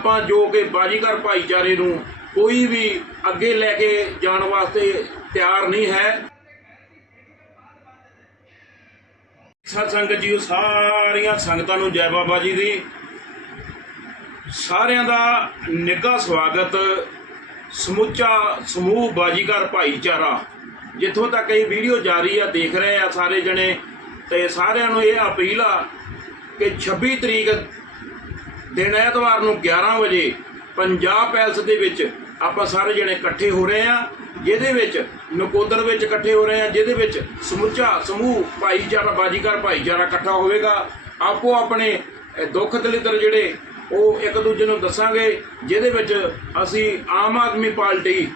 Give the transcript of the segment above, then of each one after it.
ਆਪਾਂ ਜੋ ਕਿ ਬਾਜੀਗਰ ਭਾਈਚਾਰੇ ਨੂੰ ਕੋਈ ਵੀ ਅੱਗੇ ਲੈ ਕੇ ਜਾਣ ਵਾਸਤੇ ਤਿਆਰ ਨਹੀਂ ਹੈ। ਸਤ ਸੰਗਤ ਜੀ ਸਾਰੀਆਂ ਸੰਗਤਾਂ ਨੂੰ ਜੈ ਬਾਬਾ ਜੀ ਦੀ। ਸਾਰਿਆਂ ਦਾ ਨਿੱਘਾ ਸਵਾਗਤ। ਸਮੁੱਚਾ ਸਮੂਹ ਬਾਜੀਗਰ ਭਾਈਚਾਰਾ। ਜਿੱਥੋਂ ਤੱਕ ਇਹ ਵੀਡੀਓ ਜਾਰੀ ਆ, ਦੇਖ ਰਹੇ ਆ ਸਾਰੇ ਜਣੇ। ਤੇ ਸਾਰਿਆਂ ਨੂੰ ਇਹ ਅਪੀਲ ਆ ਕਿ 26 ਤਰੀਕ ਦਿਨ ਐਤਵਾਰ ਨੂੰ 11 ਵਜੇ ਪੰਜਾਬ ਪੈਲਸ ਦੇ ਵਿੱਚ ਆਪਾਂ ਸਾਰੇ ਜਣੇ ਇਕੱਠੇ ਹੋ ਰਹੇ ਆ ਜਿਹਦੇ ਵਿੱਚ ਨਕੋਦਰ ਵਿੱਚ ਇਕੱਠੇ ਹੋ ਰਹੇ ਆ ਜਿਹਦੇ ਵਿੱਚ ਸਮੁੱਚਾ ਸਮੂਹ, ਭਾਈਚਾਰਾ, ਬਾਜੀਗਰ ਭਾਈਚਾਰਾ ਇਕੱਠਾ ਹੋਵੇਗਾ। ਆਪੋ ਆਪਣੇ ਦੁੱਖ ਦਲਿੱਦਰ ਜਿਹੜੇ, ਉਹ ਇੱਕ ਦੂਜੇ ਨੂੰ ਦੱਸਾਂਗੇ, ਜਿਹਦੇ ਵਿੱਚ ਅਸੀਂ ਆਮ ਆਦਮੀ ਪਾਰਟੀ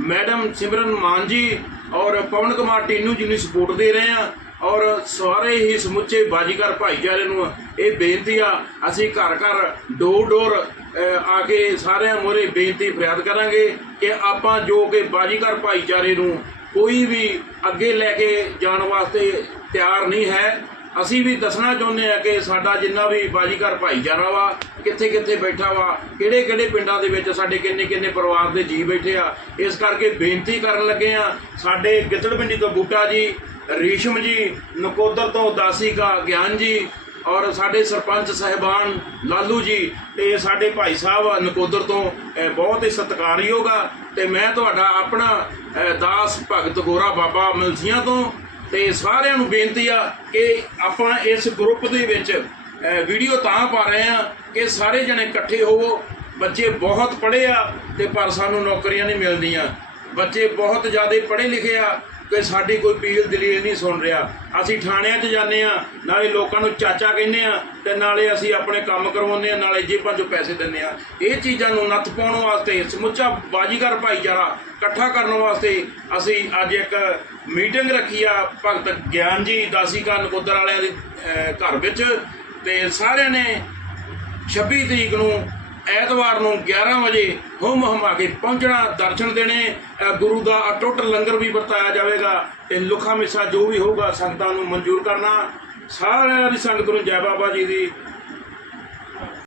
ਮੈਡਮ ਸਿਮਰਨ ਮਾਨ ਜੀ ਔਰ ਪਵਨ ਕੁਮਾਰ ਟੀਨੂ ਜੀ ਨੂੰ ਸਪੋਰਟ ਦੇ ਰਹੇ ਆ ਔਰ ਸਾਰੇ ਹੀ ਸਮੁੱਚੇ ਬਾਜੀਗਰ ਭਾਈਚਾਰੇ ਨੂੰ ਇਹ ਬੇਨਤੀ ਆ, ਅਸੀਂ ਘਰ ਘਰ ਡੋਰ ਡੋਰ ਆ ਕੇ ਸਾਰਿਆਂ ਮੋਰੇ ਬੇਨਤੀ ਫਰਿਆਦ ਕਰਾਂਗੇ ਕਿ ਆਪਾਂ ਜੋ ਕਿ ਬਾਜੀਗਰ ਭਾਈਚਾਰੇ ਨੂੰ ਕੋਈ ਵੀ ਅੱਗੇ ਲੈ ਕੇ ਜਾਣ ਵਾਸਤੇ ਤਿਆਰ ਨਹੀਂ ਹੈ, ਅਸੀਂ ਵੀ ਦੱਸਣਾ ਚਾਹੁੰਦੇ ਆ ਕਿ ਸਾਡਾ ਜਿੰਨਾ ਵੀ ਬਾਜੀਗਰ ਭਾਈਚਾਰਾ ਵਾ, ਕਿੱਥੇ ਕਿੱਥੇ ਬੈਠਾ ਵਾ, ਕਿਹੜੇ ਕਿਹੜੇ ਪਿੰਡਾਂ ਦੇ ਵਿੱਚ ਸਾਡੇ ਕਿੰਨੇ ਕਿੰਨੇ ਪਰਿਵਾਰ ਦੇ ਜੀ ਬੈਠੇ ਆ, ਇਸ ਕਰਕੇ ਬੇਨਤੀ ਕਰਨ ਲੱਗੇ ਆ ਸਾਡੇ ਗਿੱਦੜਪਿੰਡੀ ਤੋਂ ਬੂਟਾ ਜੀ ਰੀਸ਼ਮ ਜੀ, ਨਕੋਦਰ ਤੋਂ ਦਾਸੀ ਕਾ ਗਿਆਨ ਜੀ ਔਰ ਸਾਡੇ ਸਰਪੰਚ ਸਹਿਬਾਨ ਲਾਲੂ ਜੀ ਤੇ ਸਾਡੇ ਭਾਈ ਸਾਹਿਬ ਨਕੋਦਰ ਤੋਂ ਬਹੁਤ ਹੀ ਸਤਿਕਾਰਯੋਗ ਆ ਤੇ ਮੈਂ ਤੁਹਾਡਾ ਆਪਣਾ ਦਾਸ ਭਗਤ ਗੋਰਾ ਬਾਬਾ ਮਲਸੀਆਂ ਤੋਂ ਤੇ ਸਾਰਿਆਂ ਨੂੰ ਬੇਨਤੀ ਆ ਕਿ ਆਪਾਂ ਇਸ ਗਰੁੱਪ ਦੇ ਵਿੱਚ ਵੀਡੀਓ ਤਾਂ ਪਾ ਰਹੇ ਆ ਕਿ ਸਾਰੇ ਜਣੇ ਇਕੱਠੇ ਹੋਵੋ। ਬੱਚੇ ਬਹੁਤ ਪੜ੍ਹੇ ਆ ਤੇ ਪਰ ਸਾਨੂੰ ਨੌਕਰੀਆਂ ਨਹੀਂ ਮਿਲਦੀਆਂ। ਬੱਚੇ ਬਹੁਤ ਜ਼ਿਆਦਾ ਪੜ੍ਹੇ ਲਿਖੇ ਆ ਕਿ ਸਾਡੀ ਕੋਈ ਪੀਲ ਦਲੀਲ ਨਹੀਂ ਸੁਣ ਰਿਹਾ। ਅਸੀਂ ਥਾਣਿਆਂ 'ਚ ਜਾਂਦੇ ਆ ਨਾਲੇ ਲੋਕਾਂ ਨੂੰ ਚਾਚਾ ਕਹਿੰਦੇ ਆ ਤੇ ਨਾਲੇ ਅਸੀਂ ਆਪਣੇ ਕੰਮ ਕਰਵਾਉਂਦੇ ਆ ਨਾਲੇ ਜੇਬਾਂ 'ਚੋਂ ਪੈਸੇ ਦਿੰਦੇ ਆ ਇਹ ਚੀਜ਼ਾਂ ਨੂੰ ਨੱਥ ਪਾਉਣ ਵਾਸਤੇ ਸਮੁੱਚਾ ਬਾਜੀਗਰ ਭਾਈਚਾਰਾ ਇਕੱਠਾ ਕਰਨ ਵਾਸਤੇ ਅਸੀਂ ਅੱਜ ਇੱਕ ਮੀਟਿੰਗ ਰੱਖੀ ਆ, ਭਗਤ ਗਿਆਨ ਜੀ ਦਾਸੀਕਾ ਨਕੋਦਰ ਵਾਲਿਆਂ ਦੇ ਘਰ ਵਿੱਚ ਤੇ ਸਾਰਿਆਂ ਨੇ 26 ਤਰੀਕ ਨੂੰ ਐਤਵਾਰ ਨੂੰ 11 ਵਜੇ ਹੁਮ ਹਮਾ ਕੇ ਪਹੁੰਚਣਾ, ਦਰਸ਼ਨ ਦੇਣੇ। ਗੁਰੂ ਦਾ ਅਟੁੱਟ ਲੰਗਰ ਵੀ ਵਰਤਾਇਆ ਜਾਵੇਗਾ ਤੇ ਲੁਖਾ ਮਿੱਸਾ ਜੋ ਵੀ ਹੋਊਗਾ ਸੰਗਤਾਂ ਨੂੰ ਮਨਜ਼ੂਰ ਕਰਨਾ। ਸਾਰਿਆਂ ਦੀ ਸੰਗਤ ਨੂੰ ਜੈ ਬਾਬਾ ਜੀ ਦੀ